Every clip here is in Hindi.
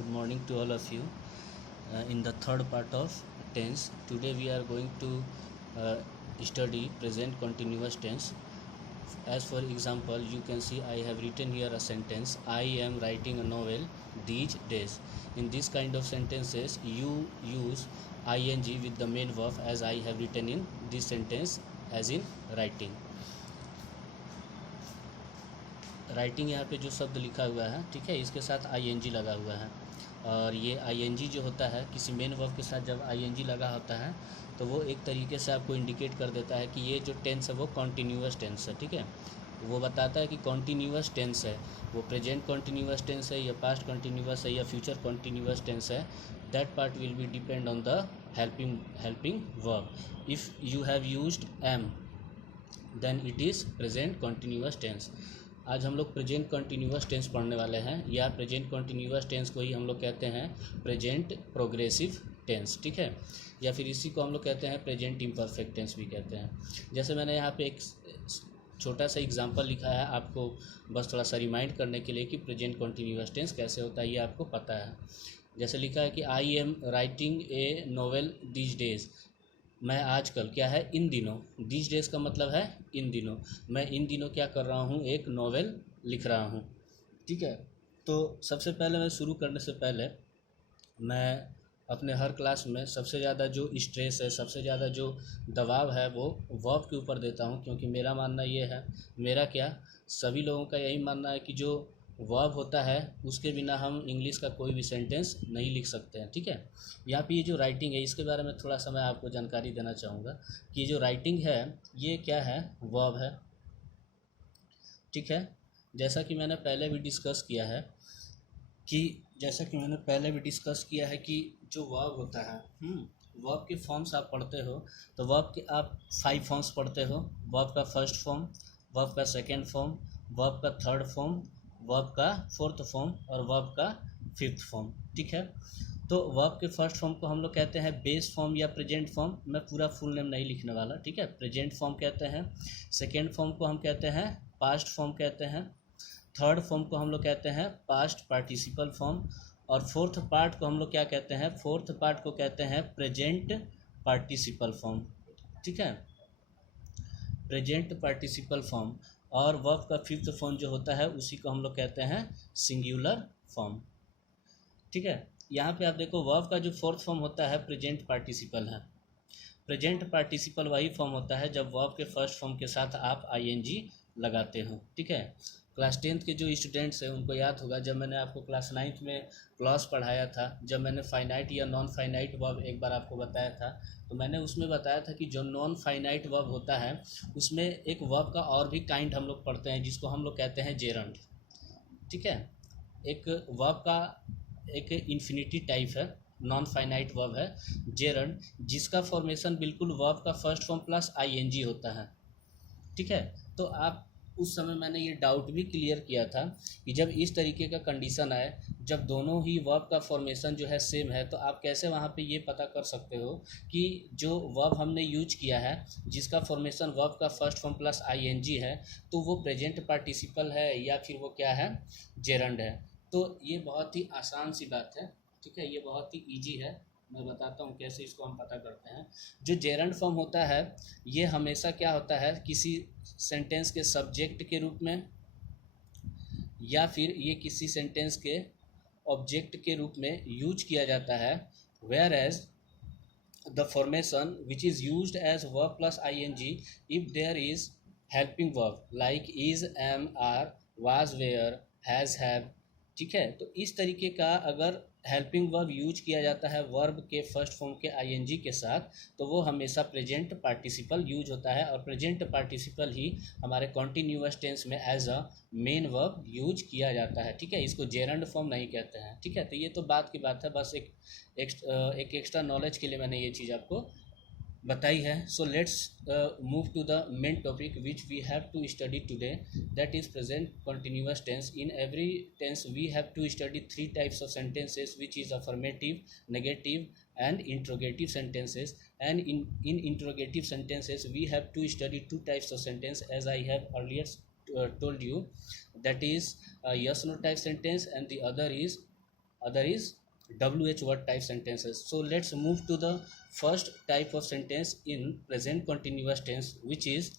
Good morning to all of you. In the third part of tense, today we are going to study present continuous tense. As for example, you can see I have written here a sentence: I am writing a novel these days. In this kind of sentences, you use ing with the main verb as I have written in this sentence as in writing. Writing यहाँ पे जो शब्द लिखा हुआ है, ठीक है, इसके साथ आईएनजी लगा हुआ है। और ये आईएनजी जो होता है किसी मेन वर्ब के साथ जब आईएनजी लगा होता है तो वो एक तरीके से आपको इंडिकेट कर देता है कि ये जो टेंस है वो कॉन्टीन्यूअस टेंस है। ठीक है, वो बताता है कि कॉन्टीन्यूअस टेंस है, वो प्रेजेंट कॉन्टीन्यूअस टेंस है या पास्ट कॉन्टीन्यूअस है या फ्यूचर कॉन्टीन्यूअस टेंस है। That part will be depend on the helping verb. If you have used am then it is present continuous tense. आज हम लोग प्रेजेंट कॉन्टीन्यूअस टेंस पढ़ने वाले हैं, या प्रेजेंट कॉन्टीन्यूअस टेंस को ही हम लोग कहते हैं प्रेजेंट प्रोग्रेसिव टेंस। ठीक है, या फिर इसी को हम लोग कहते हैं प्रेजेंट इम्परफेक्ट टेंस भी कहते हैं। जैसे मैंने यहाँ पे एक छोटा सा एग्जांपल लिखा है आपको बस थोड़ा सा रिमाइंड करने के लिए कि प्रेजेंट कॉन्टीन्यूअस टेंस कैसे होता है, ये आपको पता है। जैसे लिखा है कि I am writing a novel these days. मैं आजकल क्या है, इन दिनों, दीज डेज का मतलब है इन दिनों, मैं इन दिनों क्या कर रहा हूँ, एक नोवेल लिख रहा हूँ। ठीक है, तो सबसे पहले मैं शुरू करने से पहले मैं अपने हर क्लास में सबसे ज़्यादा जो स्ट्रेस है, सबसे ज़्यादा जो दबाव है वो वर्ब के ऊपर देता हूँ, क्योंकि मेरा मानना ये है, मेरा क्या सभी लोगों का यही मानना है कि जो वर्ब होता है उसके बिना हम इंग्लिश का कोई भी सेंटेंस नहीं लिख सकते हैं। ठीक है, यहाँ पे ये जो राइटिंग है इसके बारे में थोड़ा सा मैं आपको जानकारी देना चाहूँगा कि जो राइटिंग है ये क्या है, वर्ब है। ठीक है, जैसा कि मैंने पहले भी डिस्कस किया है कि जो वर्ब होता है, वर्ब के फॉर्म्स आप पढ़ते हो तो वर्ब के आप 5 फॉर्म्स पढ़ते हो। वर्ब का फर्स्ट फॉर्म, वर्ब का सेकेंड फॉर्म, वर्ब का थर्ड फॉर्म, वर्ब का फोर्थ फॉर्म और वर्ब का फिफ्थ फॉर्म। ठीक है, तो वर्ब के फर्स्ट फॉर्म को हम लोग कहते हैं बेस फॉर्म या प्रेजेंट फॉर्म। मैं पूरा फुल नेम नहीं लिखने वाला, ठीक है, प्रेजेंट फॉर्म कहते हैं। सेकेंड फॉर्म को हम कहते हैं पास्ट फॉर्म कहते हैं। थर्ड फॉर्म को हम लोग कहते हैं पास्ट पार्टिसिपल फॉर्म। और फोर्थ पार्ट को हम लोग क्या कहते हैं, फोर्थ पार्ट को कहते हैं प्रेजेंट पार्टिसिपल फॉर्म। ठीक है, प्रेजेंट पार्टिसिपल फॉर्म। और वर्ब का फिफ्थ फॉर्म जो होता है उसी को हम लोग कहते हैं सिंगुलर फॉर्म। ठीक है, यहाँ पे आप देखो वर्ब का जो फोर्थ फॉर्म होता है प्रेजेंट पार्टिसिपल है। प्रेजेंट पार्टिसिपल वही फॉर्म होता है जब वर्ब के फर्स्ट फॉर्म के साथ आप आईएनजी लगाते हो। ठीक है, क्लास 10th के जो स्टूडेंट्स हैं उनको याद होगा जब मैंने आपको क्लास 9th में क्लास पढ़ाया था, जब मैंने फाइनाइट या नॉन फाइनाइट वर्ब एक बार आपको बताया था, तो मैंने उसमें बताया था कि जो नॉन फाइनाइट वर्ब होता है उसमें एक वर्ब का और भी काइंड हम लोग पढ़ते हैं जिसको हम लोग कहते हैं जेरंड। ठीक है, एक वर्ब का एक इन्फिनिटी टाइप है, नॉन फाइनाइट वर्ब है जेरंड, जिसका फॉर्मेशन बिल्कुल वर्ब का फर्स्ट फॉर्म प्लस आईएनजी होता है। ठीक है, तो आप उस समय मैंने ये डाउट भी क्लियर किया था कि जब इस तरीके का कंडीशन आए, जब दोनों ही वर्ब का फॉर्मेशन जो है सेम है, तो आप कैसे वहाँ पे ये पता कर सकते हो कि जो वर्ब हमने यूज किया है जिसका फॉर्मेशन वर्ब का फर्स्ट फॉर्म प्लस आईएनजी है तो वो प्रेजेंट पार्टिसिपल है या फिर वो क्या है, जेरंड है। तो ये बहुत ही आसान सी बात है। ठीक है, ये बहुत ही ईजी है, मैं बताता हूँ कैसे इसको हम पता करते हैं। जो जेरंड फॉर्म होता है ये हमेशा क्या होता है, किसी सेंटेंस के सब्जेक्ट के रूप में या फिर ये किसी सेंटेंस के ऑब्जेक्ट के रूप में यूज किया जाता है। Whereas the formation which is used as verb plus ING if there is helping verb like is, am, are, was, were, has, have. ठीक है, तो इस तरीके का अगर हेल्पिंग वर्ब यूज किया जाता है वर्ब के फर्स्ट फॉर्म के आईएनजी के साथ तो वो हमेशा प्रेजेंट पार्टिसिपल यूज होता है, और प्रेजेंट पार्टिसिपल ही हमारे कॉन्टीन्यूअस टेंस में as a main verb use किया जाता है। ठीक है, इसको जेरंड फॉर्म नहीं कहते हैं। ठीक है, तो ये तो बात की बात है, बस एक एक्स्ट्रा नॉलेज के लिए मैंने ये चीज़ आपको बताई है। So let's move to the main topic which we have to study today, that is present continuous tense. In every tense we have to study 3 types of sentences, which is affirmative, negative and interrogative sentences. And in interrogative sentences we have to study 2 types of sentence, as I have earlier told you, that is a yes no type sentence and the other is other is WH word type sentences. So let's move to the first type of sentence in present continuous tense, which is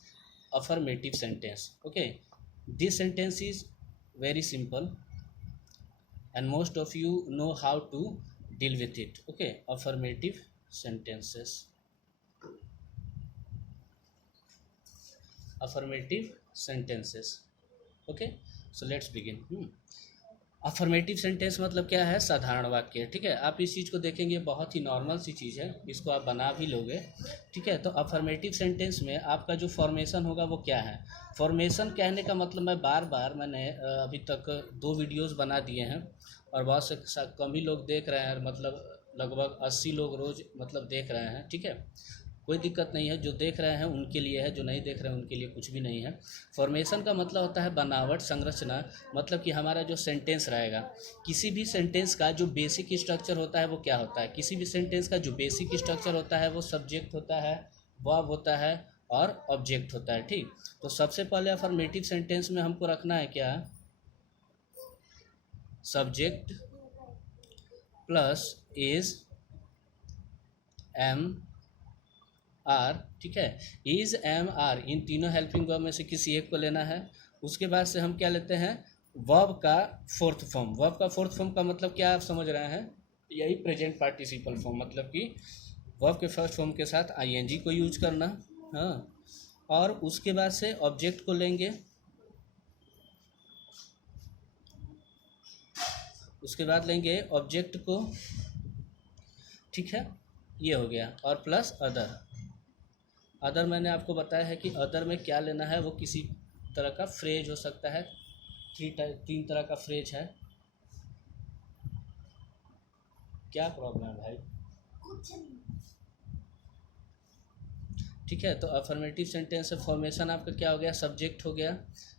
affirmative sentence. Okay, this sentence is very simple and most of you know how to deal with it. Okay, affirmative sentences. Affirmative sentences. Okay, so let's begin. Affirmative sentence मतलब क्या है? साधारण वाक्य। ठीक है, आप इस चीज़ को देखेंगे बहुत ही नॉर्मल सी चीज़ है, इसको आप बना भी लोगे। ठीक है, तो अफर्मेटिव सेंटेंस में आपका जो फॉर्मेशन होगा वो क्या है? फॉर्मेशन कहने का मतलब मैं बार बार मैंने अभी तक 2 वीडियोस बना दिए हैं और बहुत से कम ही लोग देख रहे हैं, मतलब लगभग 80 लोग रोज़ मतलब देख रहे हैं। ठीक है, कोई दिक्कत नहीं है, जो देख रहे हैं उनके लिए है, जो नहीं देख रहे हैं उनके लिए कुछ भी नहीं है। फॉर्मेशन का मतलब होता है बनावट, संरचना। मतलब कि हमारा जो सेंटेंस रहेगा, किसी भी सेंटेंस का जो बेसिक स्ट्रक्चर होता है वो क्या होता है? किसी भी सेंटेंस का जो बेसिक स्ट्रक्चर होता है वो सब्जेक्ट होता है, वर्ब होता है और ऑब्जेक्ट होता है। ठीक, तो सबसे पहले अफर्मेटिव सेंटेंस में हमको रखना है क्या? Subject plus is, am, are. ठीक है, इज, एम, आर, इन तीनों हेल्पिंग वर्ब में से किसी एक को लेना है। उसके बाद से हम क्या लेते हैं? वर्ब का फोर्थ फॉर्म। वर्ब का फोर्थ फॉर्म का मतलब क्या आप समझ रहे हैं? यही प्रेजेंट पार्टिसिपल फॉर्म, मतलब कि वर्ब के फर्स्ट फॉर्म के साथ आईएनजी को यूज करना। हाँ, और उसके बाद से ऑब्जेक्ट को लेंगे, उसके बाद लेंगे ऑब्जेक्ट को। ठीक है, ये हो गया। और प्लस अदर। अदर मैंने आपको बताया है कि अदर में क्या लेना है, वो किसी तरह का फ्रेज हो सकता है। 3 तरह का फ्रेज है। क्या प्रॉब्लम है भाई? ठीक है, तो अफर्मेटिव सेंटेंस से फॉर्मेशन आपका क्या हो गया? सब्जेक्ट हो गया।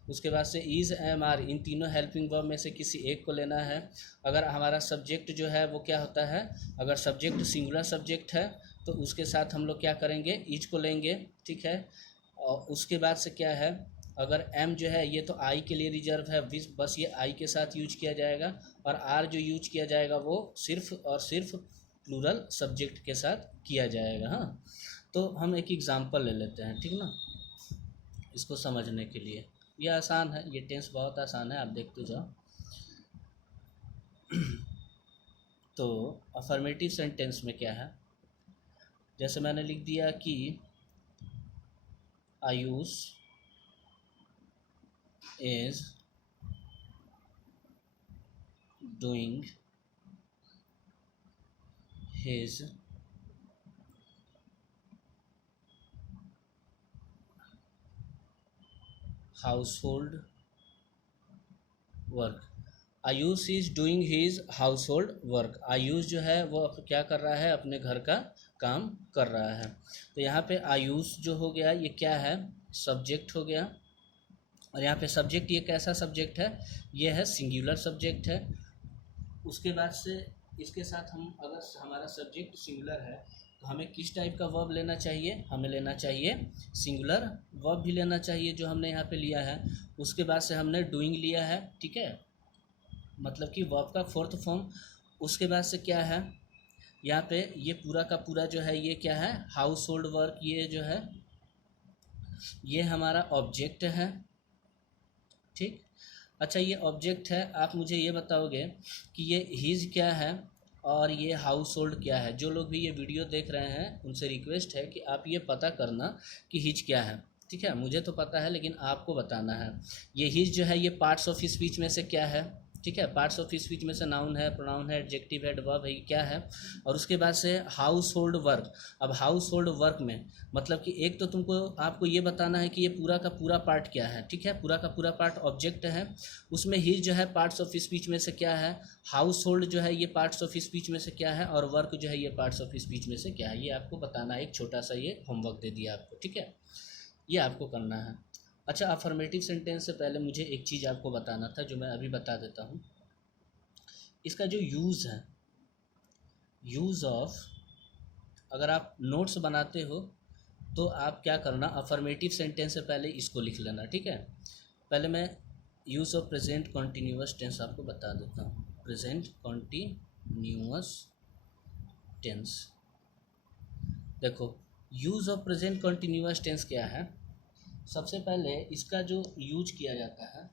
उसके बाद से इज, एम, आर, इन तीनों हेल्पिंग वर्ब में से किसी एक को लेना है। अगर हमारा सब्जेक्ट जो है वो क्या होता है, अगर सब्जेक्ट सिंगुलर सब्जेक्ट है तो उसके साथ हम लोग क्या करेंगे? इज को लेंगे। ठीक है, और उसके बाद से क्या है, अगर एम जो है ये तो आई के लिए रिजर्व है, बस ये आई के साथ यूज किया जाएगा। और आर जो यूज किया जाएगा वो सिर्फ और सिर्फ प्लूरल सब्जेक्ट के साथ किया जाएगा। हाँ, तो हम एक एग्जांपल ले लेते हैं, ठीक ना, इसको समझने के लिए। ये आसान है, ये टेंस बहुत आसान है, आप देखते जाओ। तो अफर्मेटिव सेंटेंस में क्या है, जैसे मैंने लिख दिया कि Ayush is doing his household work. Ayush is doing his household work. Ayush जो है वो क्या कर रहा है? अपने घर का काम कर रहा है। तो यहाँ पे आयुष जो हो गया ये क्या है? सब्जेक्ट हो गया। और यहाँ पे सब्जेक्ट ये कैसा सब्जेक्ट है? ये है सिंगुलर सब्जेक्ट है। उसके बाद से इसके साथ हम, अगर हमारा सब्जेक्ट सिंगुलर है तो हमें किस टाइप का वर्ब लेना चाहिए? हमें लेना चाहिए सिंगुलर वर्ब भी लेना चाहिए, जो हमने यहाँ पे लिया है। उसके बाद से हमने डूइंग लिया है। ठीक है, मतलब कि वर्ब का फोर्थ फॉर्म। उसके बाद से क्या है, यहाँ पे ये पूरा का पूरा जो है ये क्या है? House hold work. ये जो है ये हमारा ऑब्जेक्ट है। ठीक, अच्छा ये ऑब्जेक्ट है। आप मुझे ये बताओगे कि ये हिज क्या है और ये हाउस होल्ड क्या है? जो लोग भी ये वीडियो देख रहे हैं उनसे रिक्वेस्ट है कि आप ये पता करना कि हिज क्या है। ठीक है, मुझे तो पता है लेकिन आपको बताना है। ये हिज जो है ये पार्ट्स ऑफ स्पीच में से क्या है? ठीक है, पार्ट्स ऑफ स्पीच में से नाउन है, प्रोनाउन है, एडजेक्टिव है, वर्ब है, क्या है? और उसके बाद से हाउस होल्ड वर्क। अब हाउस होल्ड वर्क में मतलब कि एक तो तुमको आपको ये बताना है कि ये पूरा का पूरा पार्ट क्या है। ठीक है, पूरा का पूरा पार्ट ऑब्जेक्ट है। उसमें ही जो है पार्ट्स ऑफ स्पीच में से क्या है? हाउस होल्ड जो है ये पार्ट्स ऑफ स्पीच में से क्या है? और वर्क जो है ये पार्ट्स ऑफ स्पीच में से क्या है? ये आपको बताना है। एक छोटा सा ये होमवर्क दे दिया आपको। ठीक है, ये आपको करना है। अच्छा, अफर्मेटिव सेंटेंस से पहले मुझे एक चीज़ आपको बताना था जो मैं अभी बता देता हूँ। इसका जो यूज़ है, यूज़ ऑफ, अगर आप नोट्स बनाते हो तो आप क्या करना, अफर्मेटिव सेंटेंस से पहले इसको लिख लेना। ठीक है, पहले मैं use of present continuous tense आपको बता देता हूँ। Present continuous tense. देखो use of present continuous tense क्या है। सबसे पहले इसका जो यूज किया जाता है,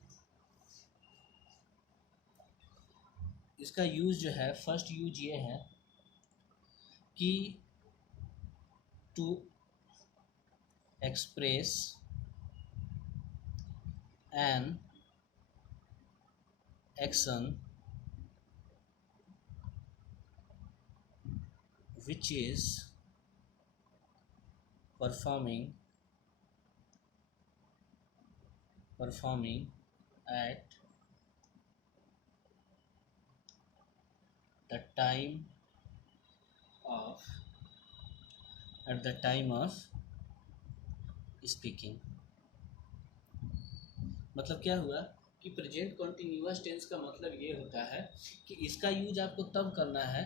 इसका यूज जो है, फर्स्ट यूज ये है कि to express an action which is performing at the time of speaking. मतलब क्या हुआ कि प्रेजेंट कॉन्टिन्यूअस टेंस का मतलब ये होता है कि इसका यूज आपको तब करना है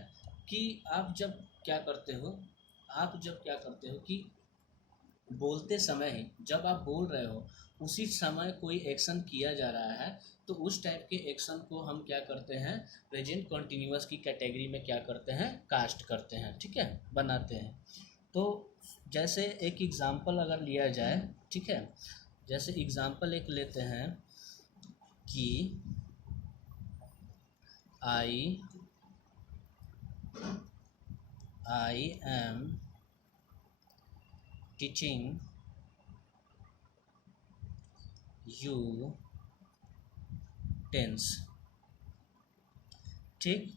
कि आप जब क्या करते हो कि बोलते समय ही, जब आप बोल रहे हो उसी समय कोई एक्शन किया जा रहा है, तो उस टाइप के एक्शन को हम क्या करते हैं, प्रेजेंट कॉन्टिन्यूअस की कैटेगरी में क्या करते हैं, कास्ट करते हैं, ठीक है, बनाते हैं। तो जैसे एक एग्ज़ाम्पल अगर लिया जाए, ठीक है, जैसे एग्ज़ाम्पल एक लेते हैं कि I am teaching you tense. ठीक,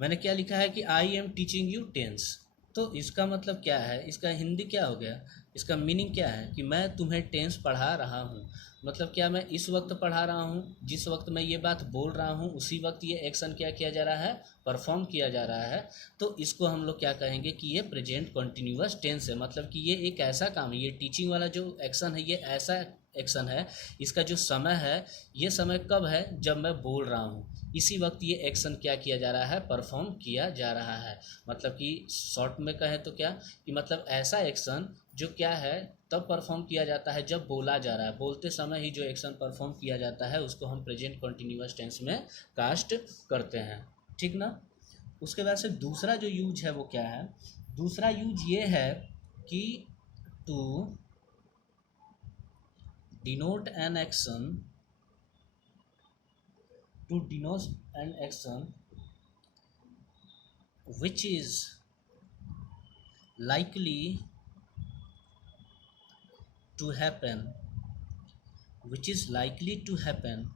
मैंने क्या लिखा है कि I am teaching you tense. तो इसका मतलब क्या है, इसका हिंदी क्या हो गया, इसका मीनिंग क्या है कि मैं तुम्हें टेंस पढ़ा रहा हूँ। मतलब क्या मैं इस वक्त पढ़ा रहा हूँ, जिस वक्त मैं ये बात बोल रहा हूँ उसी वक्त ये एक्शन क्या किया जा रहा है, परफॉर्म किया जा रहा है। तो इसको हम लोग क्या कहेंगे कि ये प्रेजेंट कॉन्टिन्यूअस टेंस है। मतलब कि ये एक ऐसा काम है, ये टीचिंग वाला जो एक्शन है ये ऐसा एक्शन है, इसका जो समय है, ये समय कब है, जब मैं बोल रहा हूँ, इसी वक्त ये एक्शन क्या किया जा रहा है, परफॉर्म किया जा रहा है। मतलब कि शॉर्ट में कहें तो क्या कि मतलब ऐसा एक्शन जो क्या है तब परफॉर्म किया जाता है जब बोला जा रहा है, बोलते समय ही जो एक्शन परफॉर्म किया जाता है उसको हम प्रेजेंट कॉन्टिन्यूअस टेंस में कास्ट करते हैं। ठीक ना। उसके बाद से दूसरा जो यूज है वो क्या है, दूसरा यूज ये है कि to denote an action, to denote an action which is likely to happen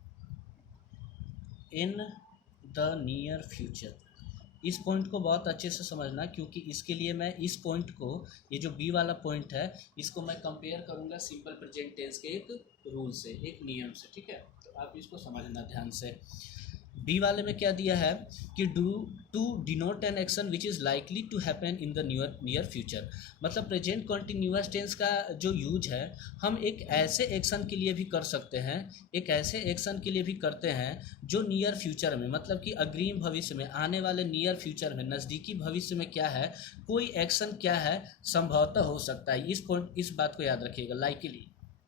in the near future। इस पॉइंट को बहुत अच्छे से समझना, क्योंकि इसके लिए मैं इस पॉइंट को, ये जो बी वाला पॉइंट है, इसको मैं कंपेयर करूंगा सिंपल प्रेजेंट टेंस के एक रूल से, एक नियम से। ठीक है, तो आप इसको समझना ध्यान से। बी वाले में क्या दिया है कि to denote an action which is likely to happen in the near future. मतलब प्रेजेंट कॉन्टिन्यूअस टेंस का जो यूज है, हम एक ऐसे एक्शन के लिए भी कर सकते हैं, एक ऐसे एक्शन के लिए भी करते हैं जो नियर फ्यूचर में, मतलब कि अग्रिम भविष्य में, आने वाले नियर फ्यूचर में, नज़दीकी भविष्य में क्या है, कोई एक्शन क्या है संभवतः हो सकता है। इस बात को याद रखिएगा, लाइकली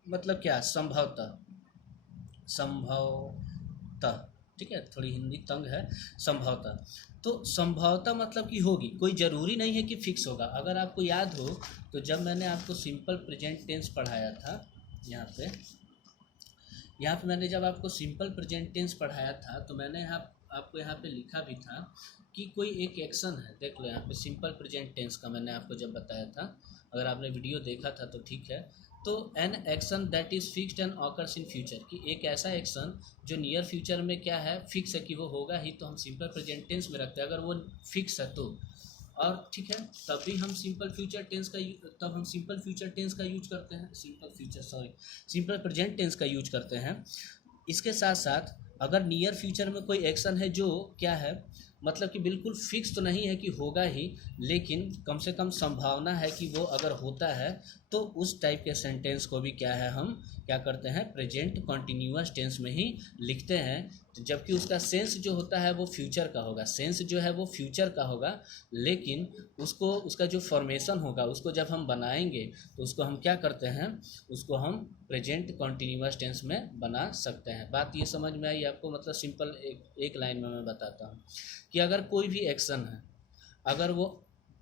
मतलब क्या, संभवतः, ठीक है, थोड़ी हिंदी तंग है, संभवतः। तो संभवतः मतलब कि होगी, कोई ज़रूरी नहीं है कि फिक्स होगा। अगर आपको याद हो तो जब मैंने आपको सिंपल प्रेजेंट टेंस पढ़ाया था, यहाँ पे मैंने जब आपको सिंपल प्रेजेंट टेंस पढ़ाया था तो मैंने आपको यहाँ पे लिखा भी था कि कोई एक एक्शन है, देख लो यहाँ पे सिंपल प्रेजेंट टेंस का मैंने आपको जब बताया था, अगर आपने वीडियो देखा था तो ठीक है। तो an action that is fixed and occurs in future, कि एक ऐसा एक्शन जो नियर फ्यूचर में क्या है, फिक्स है कि वो होगा ही, तो हम सिंपल प्रेजेंट टेंस में रखते हैं। अगर वो फिक्स है तो, और ठीक है, तब हम सिंपल फ्यूचर टेंस का यूज करते हैं, सिंपल प्रेजेंट टेंस का यूज करते हैं। इसके साथ साथ अगर नियर फ्यूचर में कोई एक्शन है जो क्या है, मतलब कि बिल्कुल फिक्स तो नहीं है कि होगा ही, लेकिन कम से कम संभावना है कि वो अगर होता है तो उस टाइप के सेंटेंस को भी क्या है, हम क्या करते हैं, प्रेजेंट कॉन्टिन्यूअस टेंस में ही लिखते हैं। तो जबकि उसका सेंस जो होता है वो फ्यूचर का होगा, सेंस जो है वो फ्यूचर का होगा, लेकिन उसको उसका जो फॉर्मेशन होगा उसको जब हम बनाएंगे तो उसको हम क्या करते हैं, उसको हम प्रेजेंट कॉन्टिन्यूअस टेंस में बना सकते हैं। बात ये समझ में आई आपको? मतलब सिंपल एक लाइन में मैं बताता हूँ कि अगर कोई भी एक्शन है, अगर वो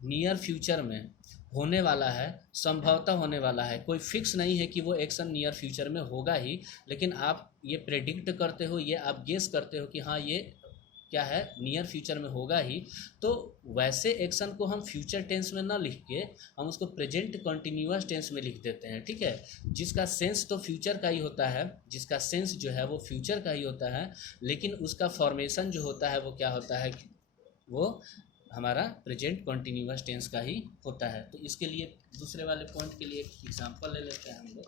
नियर फ्यूचर में होने वाला है, संभवतः होने वाला है, कोई फिक्स नहीं है कि वो एक्शन नियर फ्यूचर में होगा ही, लेकिन आप ये प्रेडिक्ट करते हो, ये आप गेस करते हो कि हाँ ये क्या है, नियर फ्यूचर में होगा ही, तो वैसे एक्शन को हम फ्यूचर टेंस में ना लिख के हम उसको प्रेजेंट कॉन्टिन्यूअस टेंस में लिख देते हैं। ठीक है, जिसका सेंस तो फ्यूचर का ही होता है, जिसका सेंस जो है वो फ्यूचर का ही होता है, लेकिन उसका फॉर्मेशन जो होता है वो क्या होता है, वो हमारा प्रेजेंट कॉन्टिन्यूअस टेंस का ही होता है। तो इसके लिए दूसरे वाले पॉइंट के लिए एक एग्जांपल ले लेते हैं हम लोग।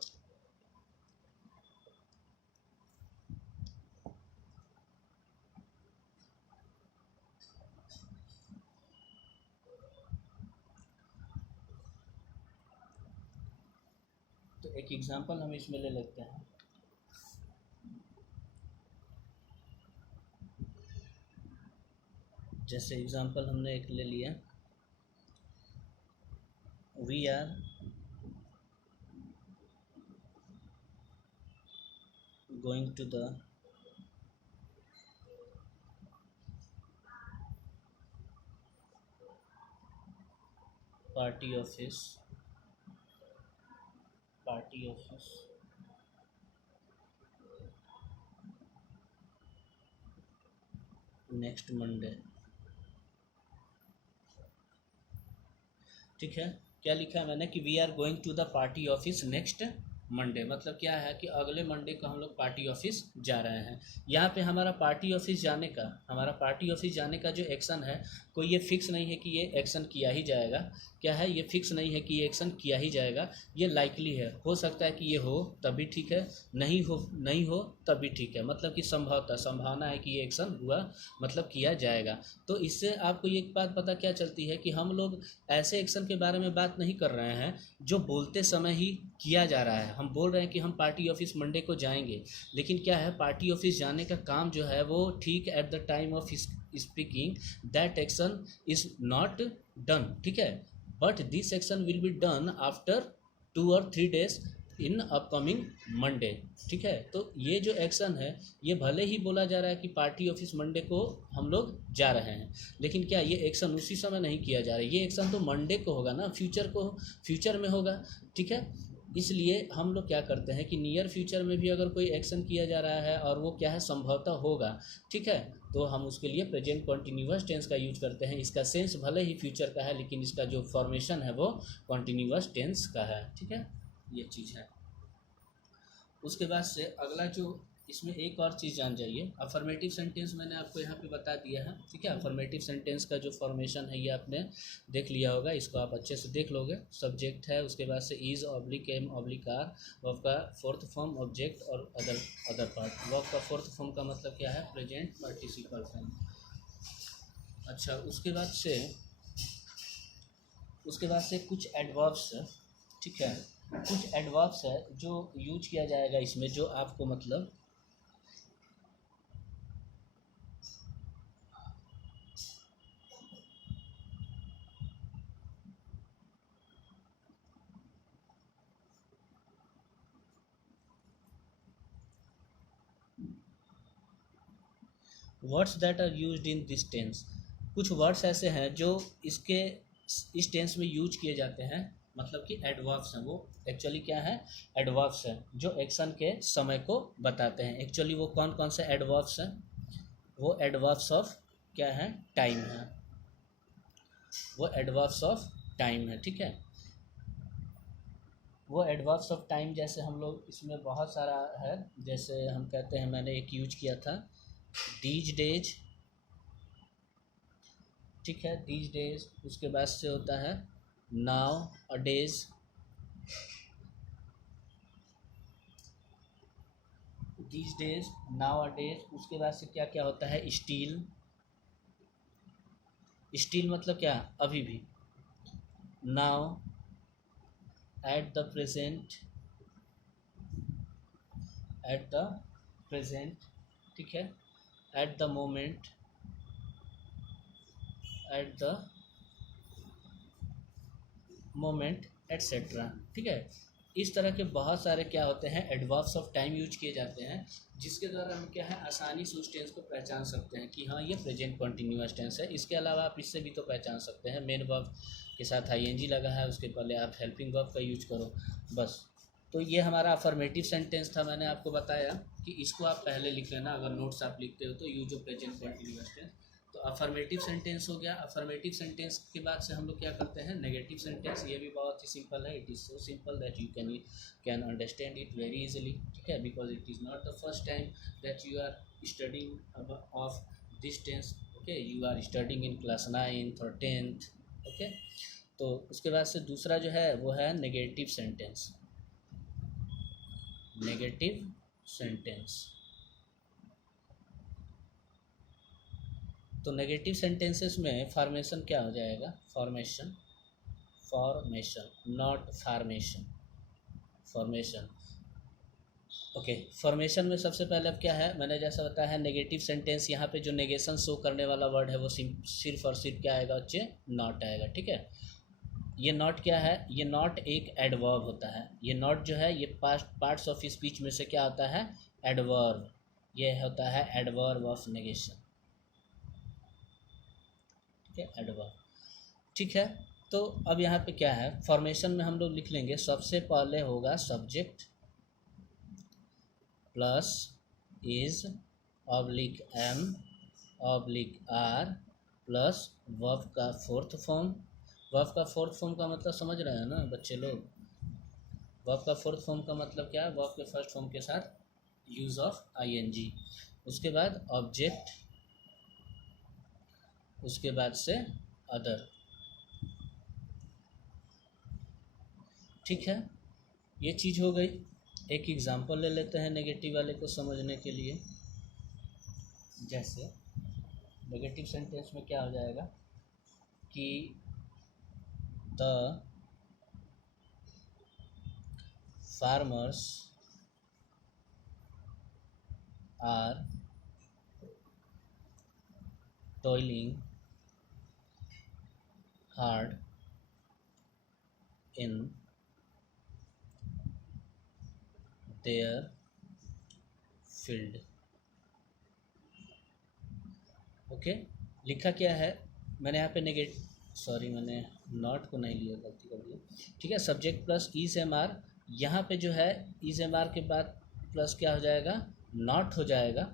तो एक एग्जांपल हम इसमें ले लेते हैं। जैसे एग्जांपल हमने एक ले लिया, we are going to the party office next Monday. ठीक है, क्या लिखा है मैंने कि we are going to the party office next Monday, मतलब क्या है कि अगले मंडे को हम लोग पार्टी ऑफिस जा रहे हैं। यहाँ पे हमारा पार्टी ऑफिस जाने का, हमारा पार्टी ऑफिस जाने का जो एक्शन है, कोई ये फिक्स नहीं है कि ये एक्शन किया ही जाएगा। क्या है, ये फिक्स नहीं है कि ये एक्शन किया ही जाएगा, ये लाइकली है, हो सकता है कि ये हो तभी ठीक है, नहीं हो तभी ठीक है, मतलब कि संभावना है कि ये एक्शन हुआ, मतलब किया जाएगा। तो इससे आपको ये एक बात पता क्या चलती है कि हम लोग ऐसे एक्शन के बारे में बात नहीं कर रहे हैं जो बोलते समय ही किया जा रहा है। हम बोल रहे हैं कि हम पार्टी ऑफिस मंडे को जाएंगे, लेकिन क्या है, पार्टी ऑफिस जाने का काम जो है वो ठीक at the time of speaking that action is not done. ठीक है, but this action will be done after 2 or 3 days in upcoming Monday. ठीक है, तो ये जो एक्शन है ये भले ही बोला जा रहा है कि पार्टी ऑफिस मंडे को हम लोग जा रहे हैं, लेकिन क्या ये एक्शन उसी समय नहीं किया जा रहा है, ये एक्शन तो मंडे को होगा ना, फ्यूचर में होगा। ठीक है, इसलिए हम लोग क्या करते हैं कि नियर फ्यूचर में भी अगर कोई एक्शन किया जा रहा है और वो क्या है, संभवतः होगा, ठीक है, तो हम उसके लिए प्रेजेंट कॉन्टिन्यूअस टेंस का यूज करते हैं। इसका सेंस भले ही फ्यूचर का है, लेकिन इसका जो फॉर्मेशन है वो कॉन्टिन्यूअस टेंस का है। ठीक है, ये चीज़ है। उसके बाद से अगला जो इसमें एक और चीज़ जान जाइए, अफर्मेटिव सेंटेंस मैंने आपको यहाँ पे बता दिया है। ठीक है, अफर्मेटिव सेंटेंस का जो फॉर्मेशन है ये आपने देख लिया होगा, इसको आप अच्छे से देख लोगे। सब्जेक्ट है, उसके बाद से is oblique am oblique are, verb का फोर्थ फॉर्म ऑब्जेक्ट और अदर पार्ट। वर्ब का फोर्थ फॉर्म का मतलब क्या है, प्रेजेंट पार्टिसिपल फॉर्म। अच्छा, उसके बाद से कुछ एडवर्ब्स, ठीक है, कुछ एडवर्ब्स है जो यूज किया जाएगा इसमें, जो आपको मतलब words that are used in this tense. कुछ वर्ड्स ऐसे हैं जो इस टेंस में यूज किए जाते हैं, मतलब कि एडवर्ब्स हैं। वो एक्चुअली क्या है, एडवर्ब्स हैं जो एक्शन के समय को बताते हैं। एक्चुअली वो कौन कौन से एडवर्ब्स हैं, वो एडवर्ब्स ऑफ क्या है, टाइम है, वो एडवर्ब्स ऑफ टाइम है। ठीक है, वो एडवर्ब्स ऑफ टाइम जैसे हम लोग इसमें बहुत सारा है, जैसे हम कहते हैं, मैंने एक यूज किया था दीज डेज। ठीक है, दीज डेज, उसके बाद से होता है now a days, these days, now a days. उसके बाद से क्या क्या होता है, स्टील, स्टिल मतलब क्या, अभी भी। Now, at the present, at the present, ठीक है, at the moment, at the moment, etcetera, ठीक है। इस तरह के बहुत सारे क्या होते हैं, एडवर्ब्स ऑफ टाइम यूज किए जाते हैं, जिसके द्वारा हम क्या है आसानी से उस टेंस को पहचान सकते हैं कि हाँ ये प्रेजेंट कॉन्टिन्यूअस टेंस है। इसके अलावा आप इससे भी तो पहचान सकते हैं, मेन वर्ब के साथ आईएनजी लगा है, उसके पहले आप हेल्पिंग वर्ब का यूज करो बस। तो ये हमारा अफर्मेटिव सेंटेंस था, मैंने आपको बताया कि इसको आप पहले लिख लेना, अगर नोट्स आप लिखते हो तो use of present continuous tense. तो अफर्मेटिव सेंटेंस हो गया। अफर्मेटिव सेंटेंस के बाद से हम लोग क्या करते हैं, नेगेटिव सेंटेंस। ये भी बहुत ही सिंपल है, it is so simple that you can understand it very easily, ठीक है, because it is not the first time that you are studying of this tense, okay, you are studying in class 9th और 10th, ओके। तो उसके बाद से दूसरा जो है वो है नेगेटिव सेंटेंस। नेगेटिव सेंटेंस, तो नेगेटिव सेंटेंसेस में फॉर्मेशन क्या हो जाएगा, formation, formation, not formation, formation, okay. Formation में सबसे पहले अब क्या है, मैंने जैसा बताया है नेगेटिव सेंटेंस, यहाँ पे जो नेगेशन शो करने वाला वर्ड है वो सिर्फ और सिर्फ क्या आएगा बच्चे, नॉट आएगा, ठीक है। ये नॉट क्या है, ये नॉट एक एडवर्ब होता है। ये नॉट जो है ये पार्ट्स ऑफ स्पीच में से क्या होता है, एडवर्ब, ये होता है एडवर्ब ऑफ नेगेशन, ठीक है, एडवर्ब, ठीक है। तो अब यहाँ पे क्या है, फॉर्मेशन में हम लोग लिख लेंगे, सबसे पहले होगा subject plus is oblique am oblique are plus verb का फोर्थ फॉर्म। वर्ब का फोर्थ फॉर्म का मतलब समझ रहे हैं ना बच्चे लोग, वर्ब का फोर्थ फॉर्म का मतलब क्या है, वर्ब के फर्स्ट फॉर्म के साथ यूज ऑफ आईएनजी, उसके बाद ऑब्जेक्ट, उसके बाद से अदर, ठीक है। ये चीज़ हो गई। एक एग्जांपल ले लेते हैं नेगेटिव वाले को समझने के लिए। जैसे नेगेटिव सेंटेंस में क्या हो जाएगा कि the farmers are toiling hard in their field, okay. लिखा क्या है, मैंने यहाँ पे सॉरी मैंने नॉट को नहीं लिया, गलती कर दिया, ठीक है। Subject plus is am are, यहाँ पे जो है इज एम आर के बाद प्लस क्या हो जाएगा, नॉट हो जाएगा,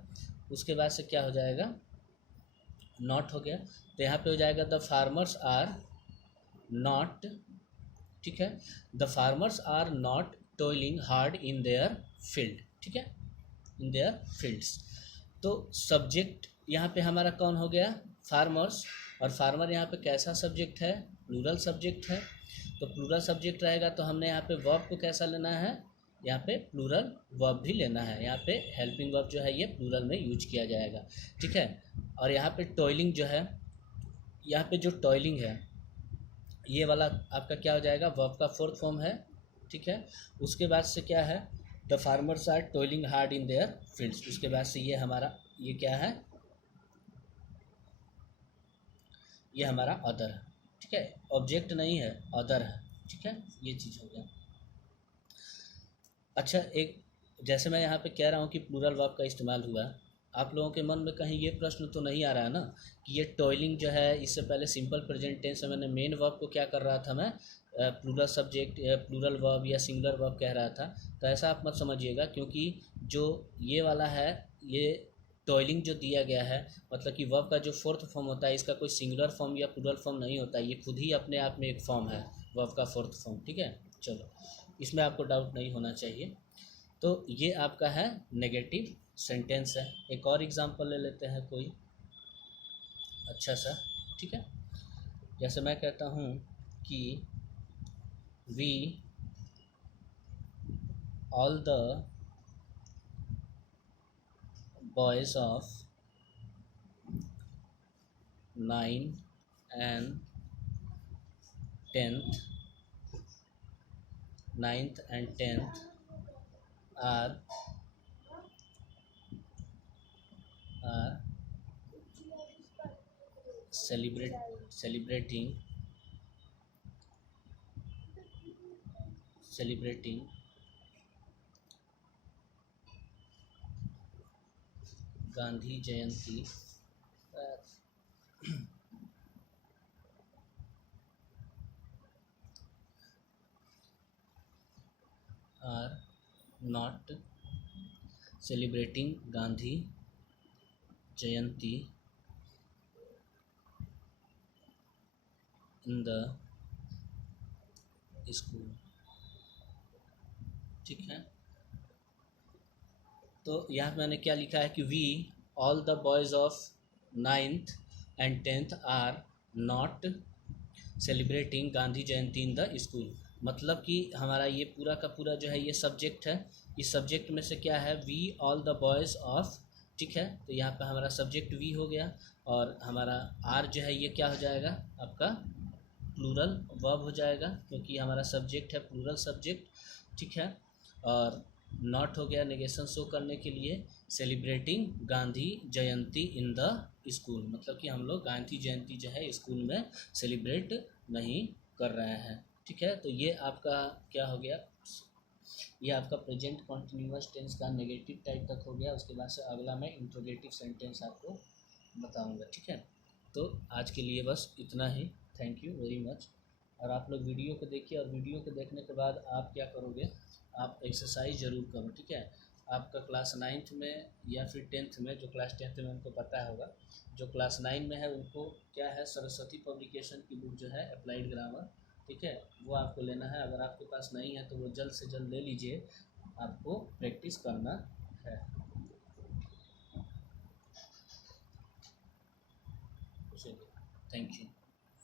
उसके बाद से क्या हो जाएगा, नॉट हो गया, तो यहाँ पे हो जाएगा द फार्मर्स आर नॉट, ठीक है, the farmers are not toiling hard in their field, ठीक है, इन देयर फील्ड्स। तो सब्जेक्ट यहाँ पे हमारा कौन हो गया, फार्मर्स, और फार्मर यहाँ पे कैसा सब्जेक्ट है, प्लूरल सब्जेक्ट है। तो प्लूरल सब्जेक्ट रहेगा तो हमने यहाँ पे वर्ब को कैसा लेना है, यहाँ पे प्लूरल वर्ब भी लेना है, यहाँ पे हेल्पिंग वर्ब जो है ये प्लूरल में यूज किया जाएगा, ठीक है। और यहाँ पे टॉयलिंग जो है, यहाँ पे जो टॉयलिंग है ये वाला आपका क्या हो जाएगा, वर्ब का फोर्थ फॉर्म है, ठीक है। उसके बाद से क्या है, the farmers are toiling hard in their fields, उसके बाद से ये हमारा ये क्या है, ये हमारा अदर है, ठीक है, ऑब्जेक्ट नहीं है, अदर है, ठीक है, ये चीज़ हो गया। अच्छा, एक जैसे मैं यहाँ पे कह रहा हूँ कि प्लूरल वर्ब का इस्तेमाल हुआ, आप लोगों के मन में कहीं ये प्रश्न तो नहीं आ रहा है ना कि ये टॉयलिंग जो है, इससे पहले सिंपल प्रेजेंट टेंस में मैंने मेन वर्ब को क्या कर रहा था, मैं प्लूरल सब्जेक्ट प्लूरल वर्ब या सिंगुलर वर्ब कह रहा था। तो ऐसा आप मत समझिएगा, क्योंकि जो ये वाला है, ये टॉयलिंग जो दिया गया है, मतलब कि वर्ब का जो फोर्थ फॉर्म होता है, इसका कोई सिंगुलर फॉर्म या प्लूरल फॉर्म नहीं होता, ये खुद ही अपने आप में एक फॉर्म है, वर्ब का फोर्थ फॉर्म, ठीक है। चलो, इसमें आपको डाउट नहीं होना चाहिए। तो ये आपका है नेगेटिव सेंटेंस है। एक और एग्जांपल ले लेते हैं कोई अच्छा सा, ठीक है। जैसे मैं कहता हूँ कि we all the boys of 9 and 10th, 9th and 10th are are celebrating Gandhi Jayanti are not celebrating Gandhi Jayanti in the school। ठीक है, तो यहाँ पे मैंने क्या लिखा है कि we all the boys of 9th and 10th are not celebrating Gandhi Jayanti in the school. मतलब कि हमारा ये पूरा का पूरा जो है ये सब्जेक्ट है, इस सब्जेक्ट में से क्या है, we all the boys of, ठीक है, तो यहाँ पे हमारा सब्जेक्ट वी हो गया और हमारा आर जो है ये क्या हो जाएगा आपका प्लूरल वर्ब हो जाएगा, क्योंकि हमारा सब्जेक्ट है प्लूरल सब्जेक्ट, ठीक है। और नॉट हो गया नेगेशन शो करने के लिए, celebrating Gandhi Jayanti in the school, मतलब कि हम लोग गांधी जयंती जो है स्कूल में सेलिब्रेट नहीं कर रहे हैं, ठीक है। तो ये आपका क्या हो गया, ये आपका प्रेजेंट कॉन्टिन्यूअस टेंस का नेगेटिव टाइप तक हो गया। उसके बाद से अगला मैं इंट्रोगेटिव सेंटेंस आपको बताऊंगा, ठीक है। तो आज के लिए बस इतना ही, थैंक यू वेरी मच। और आप लोग वीडियो को देखिए, और वीडियो को देखने के बाद आप क्या करोगे, आप एक्सरसाइज ज़रूर करो, ठीक है। आपका क्लास 9th में या फिर 10th में, जो क्लास 10th में उनको पता होगा, जो क्लास 9 में है उनको क्या है, सरस्वती पब्लिकेशन की बुक जो है अप्लाइड ग्रामर, ठीक है, वो आपको लेना है। अगर आपके पास नहीं है तो वो जल्द से जल्द ले लीजिए, आपको प्रैक्टिस करना है। चलिए, थैंक यू।